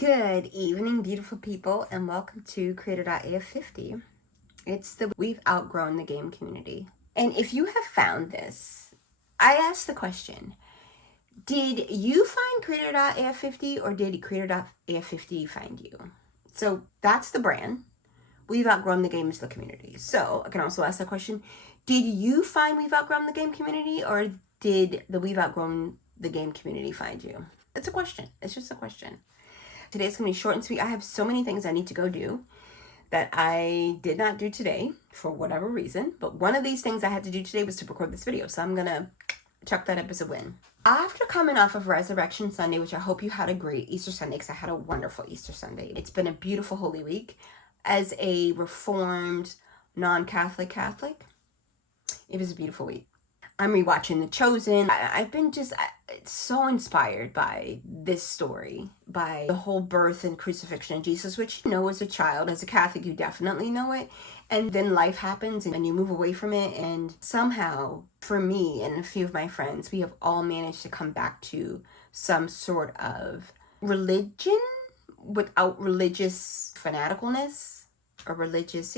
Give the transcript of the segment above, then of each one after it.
Good evening, beautiful people, and welcome to Creator.af50. It's the We've Outgrown the Game community. And if you have found this, I asked the question, did you find Creator.af50 or did Creator.af50 find you? So that's the brand. We've Outgrown the Game is the community. So I can also ask that question, did you find We've Outgrown the Game community or did the We've Outgrown the Game community find you? It's a question. It's just a question. Today's going to be short and sweet. I have so many things I need to go do that I did not do today for whatever reason. But one of these things I had to do today was to record this video. So I'm going to chuck that up as a win. After coming off of Resurrection Sunday, which I hope you had a great Easter Sunday because I had a wonderful Easter Sunday. It's been a beautiful Holy Week. As a Reformed, non-Catholic Catholic, it was a beautiful week. I'm rewatching The Chosen. I've been just so inspired by this story, by the whole birth and crucifixion of Jesus, which you know as a child, as a Catholic, you definitely know it. And then life happens and you move away from it. And somehow, for me and a few of my friends, we have all managed to come back to some sort of religion without religious fanaticalness. Or religious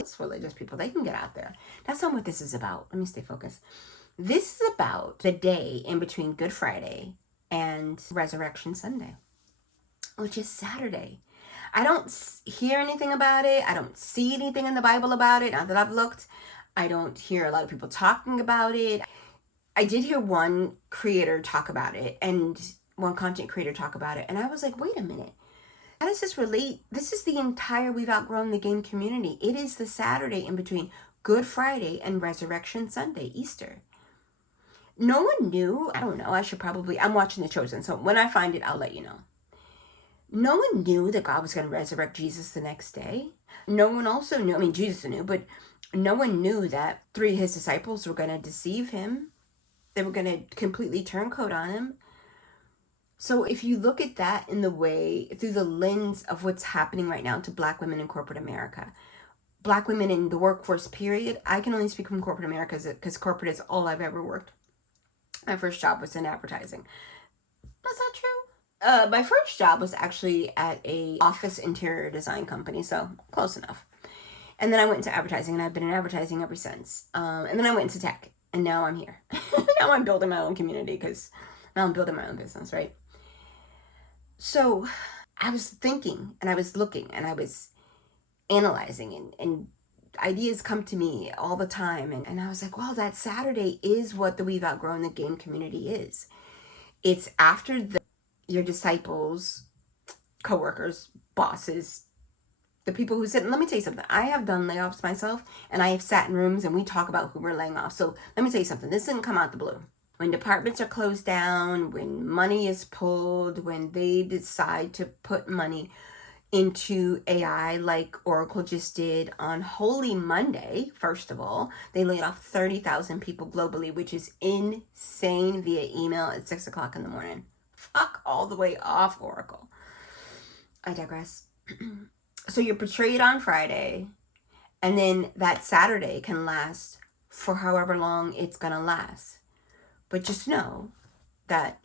people, they can get out there. That's not what this is about. Let me stay focused. This is about the day in between Good Friday and Resurrection Sunday, which is Saturday. I don't hear anything about it. I don't see anything in the Bible about it. Not that I've looked. I don't hear a lot of people talking about it. I did hear one creator talk about it and one content creator talk about it. And I was like, wait a minute. How does this relate? This is the entire We've Outgrown the Game community. It is the Saturday in between Good Friday and Resurrection Sunday, Easter. No one knew. I don't know. I'm watching The Chosen. So when I find it, I'll let you know. No one knew that God was going to resurrect Jesus the next day. No one also knew. I mean, Jesus knew, but no one knew that 3 of his disciples were going to deceive him. They were going to completely turncoat on him. So if you look at that in the way, through the lens of what's happening right now to Black women in corporate America, Black women in the workforce period, I can only speak from corporate America because corporate is all I've ever worked. My first job was in advertising. That's not true. My first job was actually at a office interior design company, so close enough. And then I went into advertising, and I've been in advertising ever since. And then I went into tech, and now I'm here. Now I'm building my own community because now I'm building my own business, right? So I was thinking and I was looking and I was analyzing and ideas come to me all the time. And I was like, well, that Saturday is what the We've Outgrown the Game community is. It's after your disciples, coworkers, bosses, the people who sit. And let me tell you something. I have done layoffs myself and I have sat in rooms and we talk about who we're laying off. So let me tell you something. This didn't come out the blue. When departments are closed down, when money is pulled, when they decide to put money into AI like Oracle just did on Holy Monday, first of all, they laid off 30,000 people globally, which is insane via email at 6 o'clock in the morning. Fuck all the way off, Oracle. I digress. So you're portrayed on Friday, and then that Saturday can last for however long it's going to last. But just know that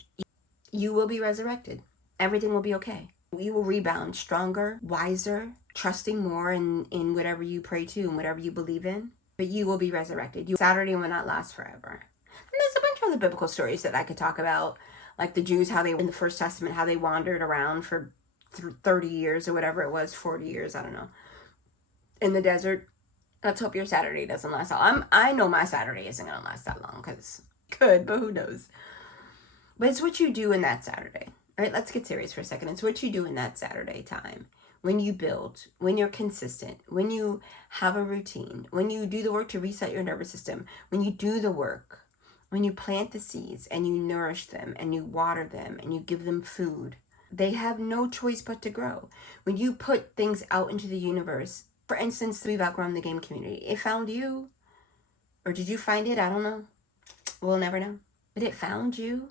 you will be resurrected. Everything will be okay. You will rebound stronger, wiser, trusting more in whatever you pray to and whatever you believe in. But you will be resurrected. Saturday will not last forever. And there's a bunch of other biblical stories that I could talk about, like the Jews, how they, in the First Testament, how they wandered around for 30 years or whatever it was, 40 years, I don't know, in the desert. Let's hope your Saturday doesn't last that long. I know my Saturday isn't going to last that long because could, but who knows? But it's what you do in that Saturday, right? Let's get serious for a second. It's what you do in that Saturday time. When you build, when you're consistent, when you have a routine, when you do the work to reset your nervous system, when you do the work, when you plant the seeds and you nourish them and you water them and you give them food, they have no choice but to grow. When you put things out into the universe, for instance, We've Outgrown the Game community, it found you. Or did you find it? I don't know. We'll never know. But it found you.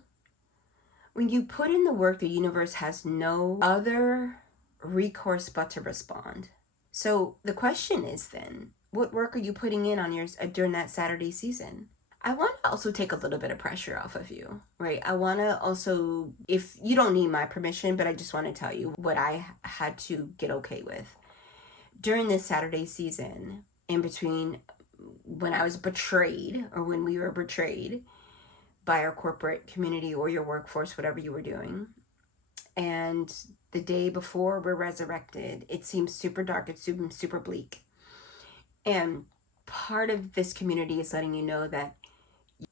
When you put in the work, the universe has no other recourse but to respond. So the question is then, what work are you putting in on yours during that Saturday season? I want to also take a little bit of pressure off of you, right? I want to also, if you don't need my permission, but I just want to tell you what I had to get okay with. During this Saturday season, in between when I was betrayed or when we were betrayed by our corporate community or your workforce, whatever you were doing, and the day before we're resurrected, it seems super dark, it seems super bleak. And part of this community is letting you know that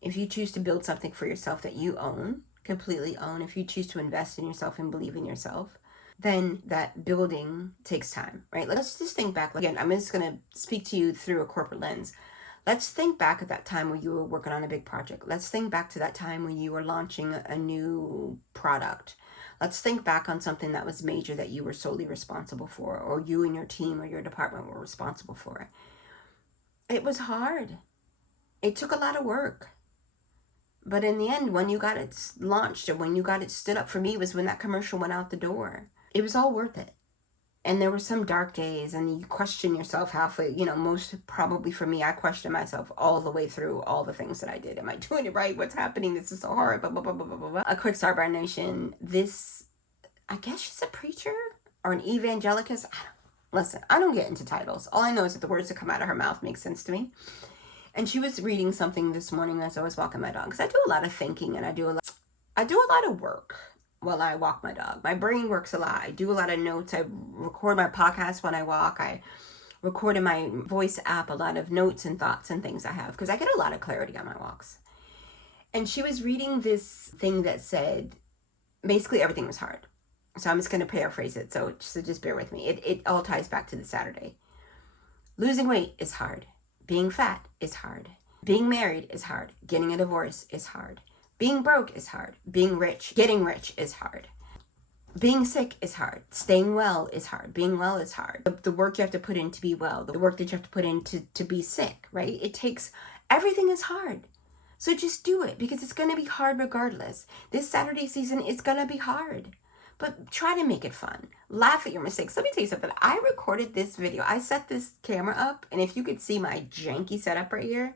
if you choose to build something for yourself that you own, completely own, if you choose to invest in yourself and believe in yourself, then that building takes time, right? Let's just think back. Again, I'm just going to speak to you through a corporate lens. Let's think back at that time when you were working on a big project. Let's think back to that time when you were launching a new product. Let's think back on something that was major that you were solely responsible for, or you and your team or your department were responsible for. It was hard. It took a lot of work. But in the end, when you got it launched or when you got it stood up, for me, was when that commercial went out the door. It was all worth it. And there were some dark days and you question yourself halfway, most probably for me, I questioned myself all the way through all the things that I did. Am I doing it right? What's happening? This is so hard, blah, blah, blah, blah, blah, blah. A quick Starbar Nation. This, I guess she's a preacher or an evangelicus. Listen, I don't get into titles. All I know is that the words that come out of her mouth make sense to me. And she was reading something this morning as I was walking my dog. Because I do a lot of thinking and I do a lot of work while I walk my dog. My brain works a lot. I do a lot of notes. I record my podcast when I walk. I record in my voice app a lot of notes and thoughts and things I have because I get a lot of clarity on my walks. And she was reading this thing that said basically everything was hard. So I'm just going to paraphrase it. So just bear with me. It all ties back to the Saturday. Losing weight is hard. Being fat is hard. Being married is hard. Getting a divorce is hard. Being broke is hard. Being rich, getting rich is hard. Being sick is hard. Staying well is hard. Being well is hard. The work you have to put in to be well, the work that you have to put in to be sick, right? Everything is hard. So just do it because it's going to be hard regardless. This Saturday season, it's going to be hard. But try to make it fun. Laugh at your mistakes. Let me tell you something. I recorded this video. I set this camera up, and if you could see my janky setup right here,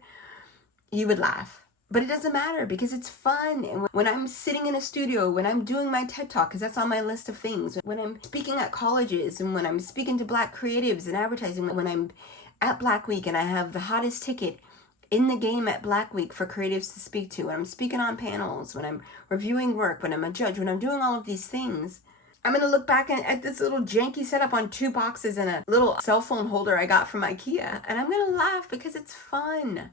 you would laugh. But it doesn't matter because it's fun. And when I'm sitting in a studio, when I'm doing my TED Talk, because that's on my list of things, when I'm speaking at colleges, and when I'm speaking to Black creatives and advertising, when I'm at Black Week and I have the hottest ticket in the game at Black Week for creatives to speak to, when I'm speaking on panels, when I'm reviewing work, when I'm a judge, when I'm doing all of these things, I'm going to look back at this little janky setup on 2 boxes and a little cell phone holder I got from IKEA, and I'm going to laugh because it's fun.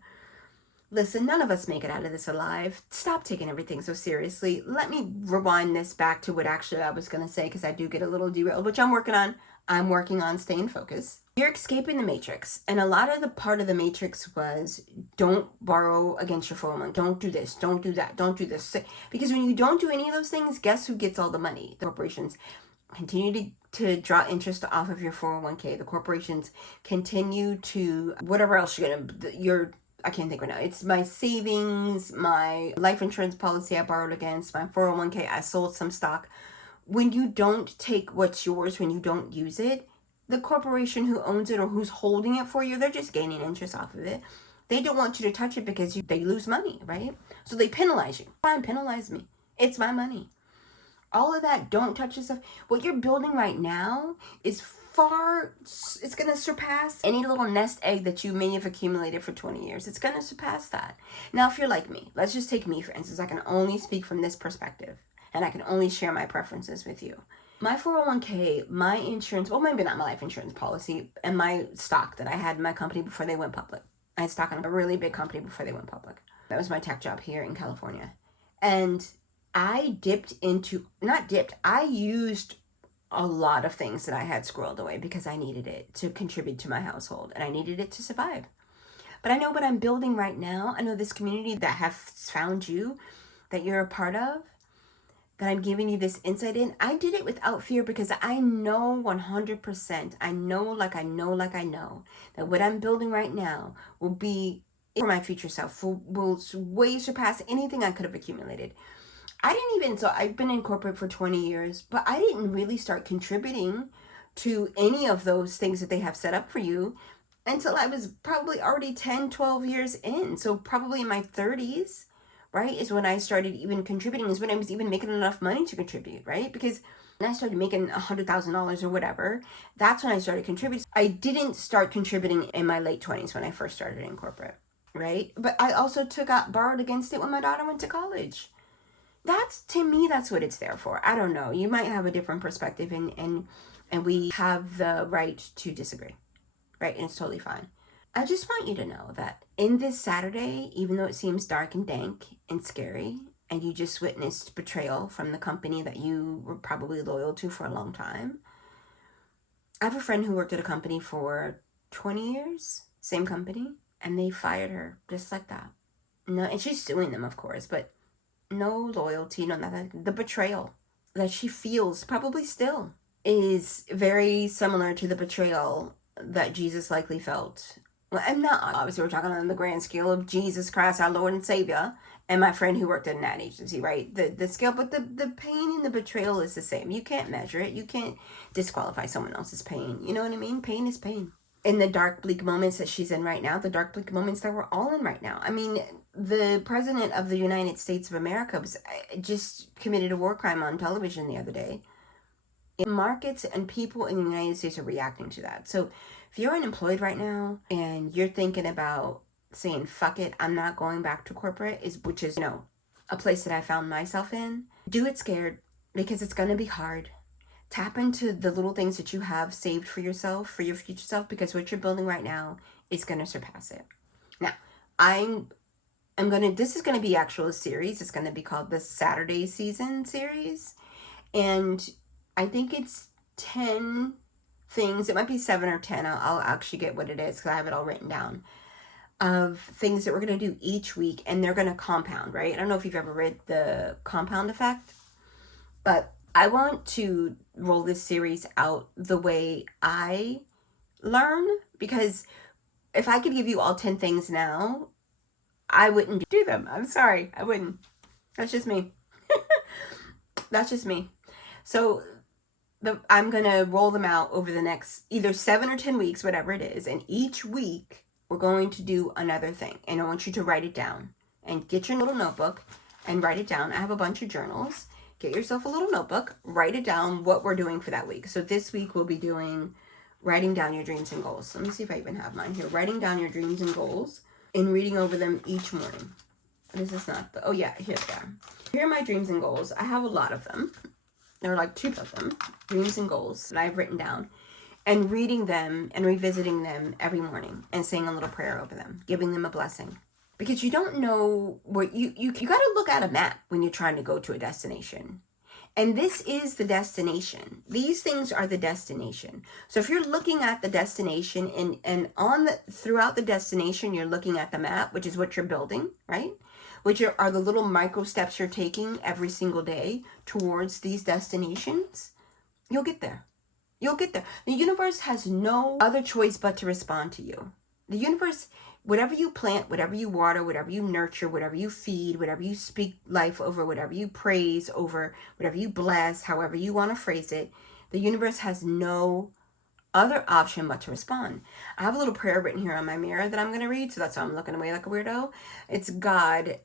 Listen, none of us make it out of this alive. Stop taking everything so seriously. Let me rewind this back to what actually I was going to say because I do get a little derailed, which I'm working on. I'm working on staying focused. You're escaping the matrix. And a lot of the part of the matrix was don't borrow against your 401. Don't do this. Don't do that. Don't do this. Because when you don't do any of those things, guess who gets all the money? The corporations continue to draw interest off of your 401k. The corporations continue to whatever else I can't think right now. It's my savings, my life insurance policy I borrowed against, my 401k, I sold some stock. When you don't take what's yours, when you don't use it, the corporation who owns it or who's holding it for you, they're just gaining interest off of it. They don't want you to touch it because they lose money, right? So they penalize you. Fine, penalize me. It's my money. All of that, don't touch yourself. What you're building right now is it's going to surpass any little nest egg that you may have accumulated for 20 years. It's going to surpass that. Now, if you're like me, let's just take me, for instance. I can only speak from this perspective, and I can only share my preferences with you. My 401k, my insurance, well, maybe not my life insurance policy, and my stock that I had in my company before they went public. I had stock in a really big company before they went public. That was my tech job here in California. And I used a lot of things that I had squirreled away because I needed it to contribute to my household and I needed it to survive. But I know what I'm building right now. I know this community that has found you, that you're a part of, that I'm giving you this insight in. I did it without fear because I know 100%. I know that what I'm building right now will be for my future self, will way surpass anything I could have accumulated. So I've been in corporate for 20 years, but I didn't really start contributing to any of those things that they have set up for you until I was probably already 10, 12 years in. So probably in my 30s, right, is when I started even contributing, is when I was even making enough money to contribute, right? Because when I started making $100,000 or whatever, that's when I started contributing. I didn't start contributing in my late 20s when I first started in corporate, right? But I also borrowed against it when my daughter went to college. That's, to me, that's what it's there for. I don't know. You might have a different perspective, and we have the right to disagree, right? And it's totally fine. I just want you to know that in this Saturday, even though it seems dark and dank and scary, and you just witnessed betrayal from the company that you were probably loyal to for a long time, I have a friend who worked at a company for 20 years, same company, and they fired her just like that. No, and she's suing them, of course, but no loyalty, no nothing. The betrayal that she feels, probably still, is very similar to the betrayal that Jesus likely felt. Well, I'm not, obviously we're talking on the grand scale of Jesus Christ, our Lord and Savior, and my friend who worked at an ad agency, right? The scale, but the pain and the betrayal is the same. You can't measure it. You can't disqualify someone else's pain. You know what I mean? Pain is pain. In the dark, bleak moments that she's in right now, the dark, bleak moments that we're all in right now. I mean, the president of the United States of America just committed a war crime on television the other day. Markets and people in the United States are reacting to that. So if you're unemployed right now and you're thinking about saying, fuck it, I'm not going back to corporate, which is, a place that I found myself in, do it scared, because it's going to be hard. Tap into the little things that you have saved for yourself, for your future self, because what you're building right now is going to surpass it. Now, this is going to be actual series. It's going to be called the Saturday Season series. And I think it's 10 things. It might be 7 or 10. I'll actually get what it is because I have it all written down, of things that we're going to do each week, and they're going to compound, right? I don't know if you've ever read The Compound Effect, but I want to roll this series out the way I learn, because if I could give you all 10 things now, I wouldn't do them. I'm sorry, I wouldn't. That's just me. That's just me. So I'm going to roll them out over the next either 7 or 10 weeks, whatever it is. And each week we're going to do another thing. And I want you to write it down and get your little notebook and write it down. I have a bunch of journals. Get yourself a little notebook, write it down what we're doing for that week. So this week we'll be doing writing down your dreams and goals. Let me see if I even have mine here. Writing down your dreams and goals and reading over them each morning. This is not oh yeah, here they are. Here are my dreams and goals. I have a lot of them. There are like 2 of them, dreams and goals, that I've written down, and reading them and revisiting them every morning and saying a little prayer over them, giving them a blessing. Because you don't know where you got to look at a map when you're trying to go to a destination. And this is the destination. These things are the destination. So if you're looking at the destination and throughout the destination, you're looking at the map, which is what you're building, right? Which are the little micro steps you're taking every single day towards these destinations, you'll get there. You'll get there. The universe has no other choice but to respond to you. The universe, whatever you plant, whatever you water, whatever you nurture, whatever you feed, whatever you speak life over, whatever you praise over, whatever you bless, however you want to phrase it, the universe has no other option but to respond. I have a little prayer written here on my mirror that I'm going to read, so that's why I'm looking away like a weirdo. It's, God,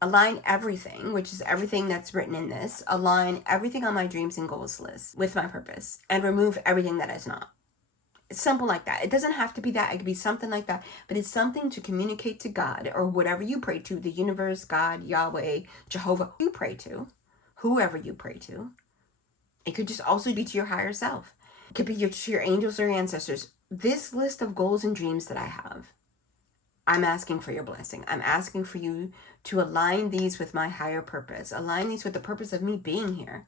align everything, which is everything that's written in this, align everything on my dreams and goals list with my purpose, and remove everything that is not. It's simple like that. It doesn't have to be that. It could be something like that, but it's something to communicate to God, or whatever you pray to, the universe, God, Yahweh, Jehovah, you pray to, whoever you pray to. It could just also be to your higher self. It could be to your angels or your ancestors. This list of goals and dreams that I have, I'm asking for your blessing. I'm asking for you to align these with my higher purpose. Align these with the purpose of me being here.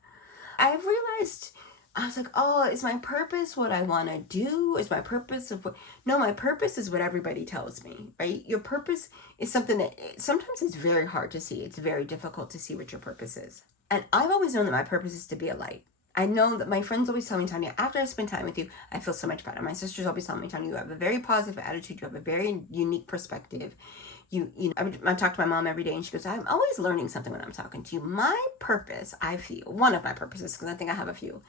I've realized, I was like, oh, is my purpose what I want to do? Is my purpose of what? No, my purpose is what everybody tells me, right? Your purpose is something that sometimes it's very hard to see. It's very difficult to see what your purpose is. And I've always known that my purpose is to be a light. I know that my friends always tell me, Tanya, after I spend time with you, I feel so much better. My sisters always tell me, Tanya, you have a very positive attitude. You have a very unique perspective. I talk to my mom every day, and she goes, I'm always learning something when I'm talking to you. My purpose, I feel, one of my purposes, because I think I have a few.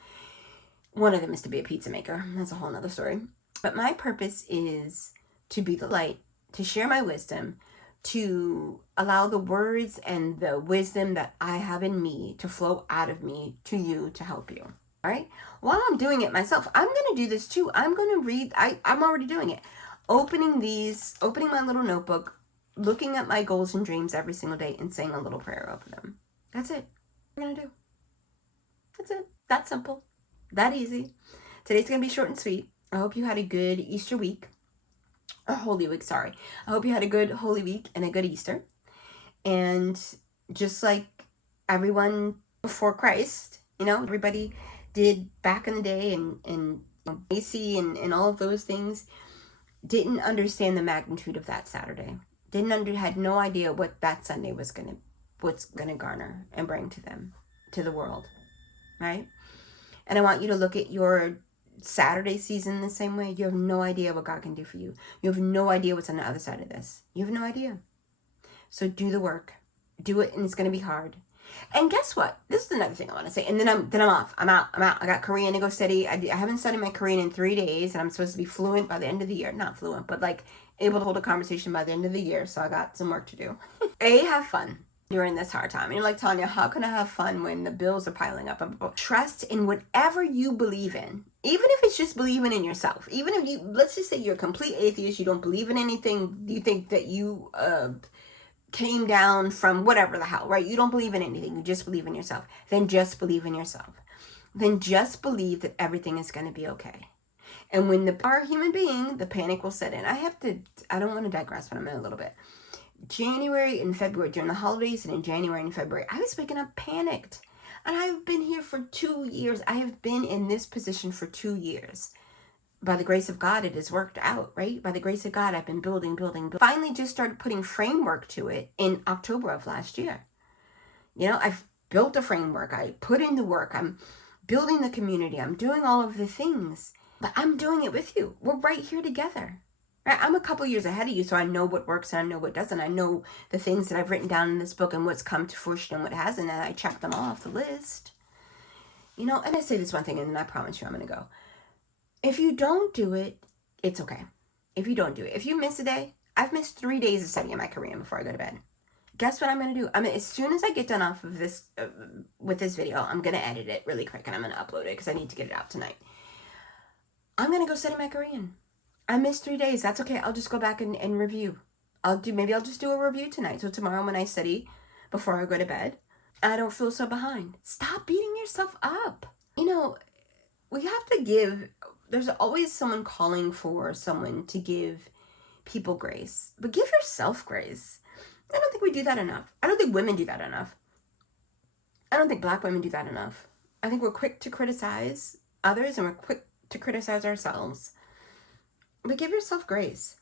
One of them is to be a pizza maker. That's a whole nother story. But my purpose is to be the light, to share my wisdom, to allow the words and the wisdom that I have in me to flow out of me to you to help you. All right. While I'm doing it myself, I'm going to do this too. I'm going to read. I'm already doing it. Opening my little notebook, looking at my goals and dreams every single day and saying a little prayer over them. That's it. What I'm going to do. That's it. That simple. That easy. Today's going to be short and sweet. I hope you had a good Easter week. Or Holy Week, sorry. I hope you had a good Holy Week and a good Easter. And just like everyone before Christ, everybody did back in the day, and Macy and all of those things, didn't understand the magnitude of that Saturday. Had no idea what that Sunday what's gonna garner and bring to them, to the world, right? And I want you to look at your Saturday season the same way. You have no idea what God can do for you. You have no idea what's on the other side of this. You have no idea. So do the work. Do it, and it's going to be hard. And guess what? This is another thing I want to say. And then I'm off. I'm out. I got Korean to go study. I haven't studied my Korean in 3 days, and I'm supposed to be fluent by the end of the year. Not fluent, but like able to hold a conversation by the end of the year. So I got some work to do. Have fun during this hard time. And you're like, Tanya, how can I have fun when the bills are piling up? Trust in whatever you believe in. Even if it's just believing in yourself. Even if let's just say you're a complete atheist, you don't believe in anything, you think that you came down from whatever the hell, right? You don't believe in anything, you just believe in yourself. Then just believe in yourself. Then just believe that everything is going to be okay. And when are a human being, the panic will set in. I don't want to digress, but I'm in a little bit. January and February, during the holidays, and in January and February, I was waking up panicked. And I've been here for 2 years. I have been in this position for 2 years. By the grace of God, it has worked out, right? By the grace of God, I've been building. Finally just started putting framework to it in October of last year. I've built a framework. I put in the work. I'm building the community. I'm doing all of the things. But I'm doing it with you. We're right here together. Right? I'm a couple years ahead of you, so I know what works and I know what doesn't. I know the things that I've written down in this book and what's come to fruition and what hasn't, and I check them off the list. And I say this one thing, and then I promise you I'm going to go. If you don't do it, it's okay. If you don't do it. If you miss a day, I've missed 3 days of studying my Korean before I go to bed. Guess what I'm going to do? As soon as I get done off of this, with this video, I'm going to edit it really quick, and I'm going to upload it because I need to get it out tonight. I'm going to go study my Korean. I missed 3 days. That's okay. I'll just go back and review. Maybe I'll just do a review tonight. So tomorrow when I study before I go to bed, I don't feel so behind. Stop beating yourself up. We have to give, there's always someone calling for someone to give people grace, but give yourself grace. I don't think we do that enough. I don't think women do that enough. I don't think Black women do that enough. I think we're quick to criticize others and we're quick to criticize ourselves. But give yourself grace.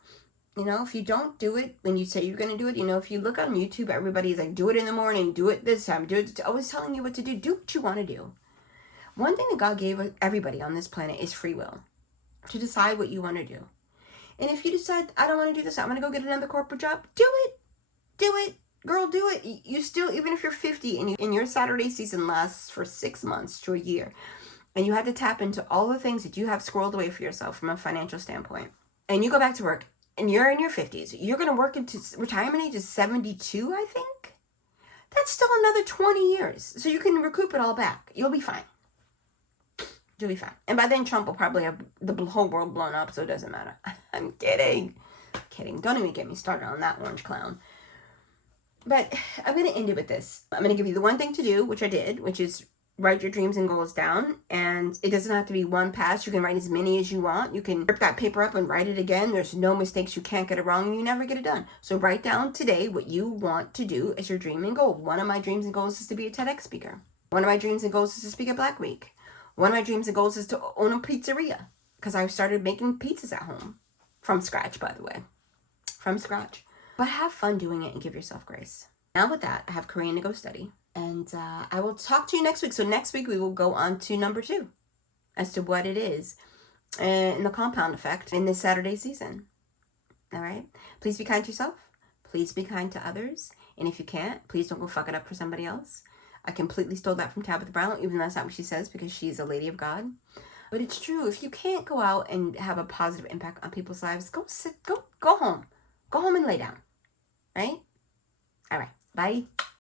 If you don't do it when you say you're going to do it, if you look on YouTube, everybody's like, do it in the morning, do it this time, do it, always telling you what to do. Do what you want to do. One thing that God gave everybody on this planet is free will to decide what you want to do. And if you decide, I don't want to do this, I'm going to go get another corporate job, do it. Do it. Girl, do it. You still, even if you're 50 and your Saturday season lasts for 6 months to a year, and you have to tap into all the things that you have squirreled away for yourself from a financial standpoint, and you go back to work, and you're in your 50s, you're going to work into retirement age is 72, I think? That's still another 20 years. So you can recoup it all back. You'll be fine. You'll be fine. And by then, Trump will probably have the whole world blown up, so it doesn't matter. I'm kidding. Don't even get me started on that orange clown. But I'm going to end it with this. I'm going to give you the one thing to do, which I did, which is write your dreams and goals down. And it doesn't have to be one pass. You can write as many as you want. You can rip that paper up and write it again. There's no mistakes. You can't get it wrong. You never get it done. So write down today what you want to do as your dream and goal. One of my dreams and goals is to be a TEDx speaker. One of my dreams and goals is to speak at Black Week. One of my dreams and goals is to own a pizzeria, because I've started making pizzas at home. From scratch, by the way. From scratch. But have fun doing it and give yourself grace. Now with that, I have Korean to go study. And I will talk to you next week. So next week we will go on to number 2 as to what it is and the compound effect in this Saturday season. All right? Please be kind to yourself. Please be kind to others. And if you can't, please don't go fuck it up for somebody else. I completely stole that from Tabitha Brown, even though that's not what she says, because she's a lady of God. But it's true. If you can't go out and have a positive impact on people's lives, go home. Go home and lay down. Right? All right. Bye.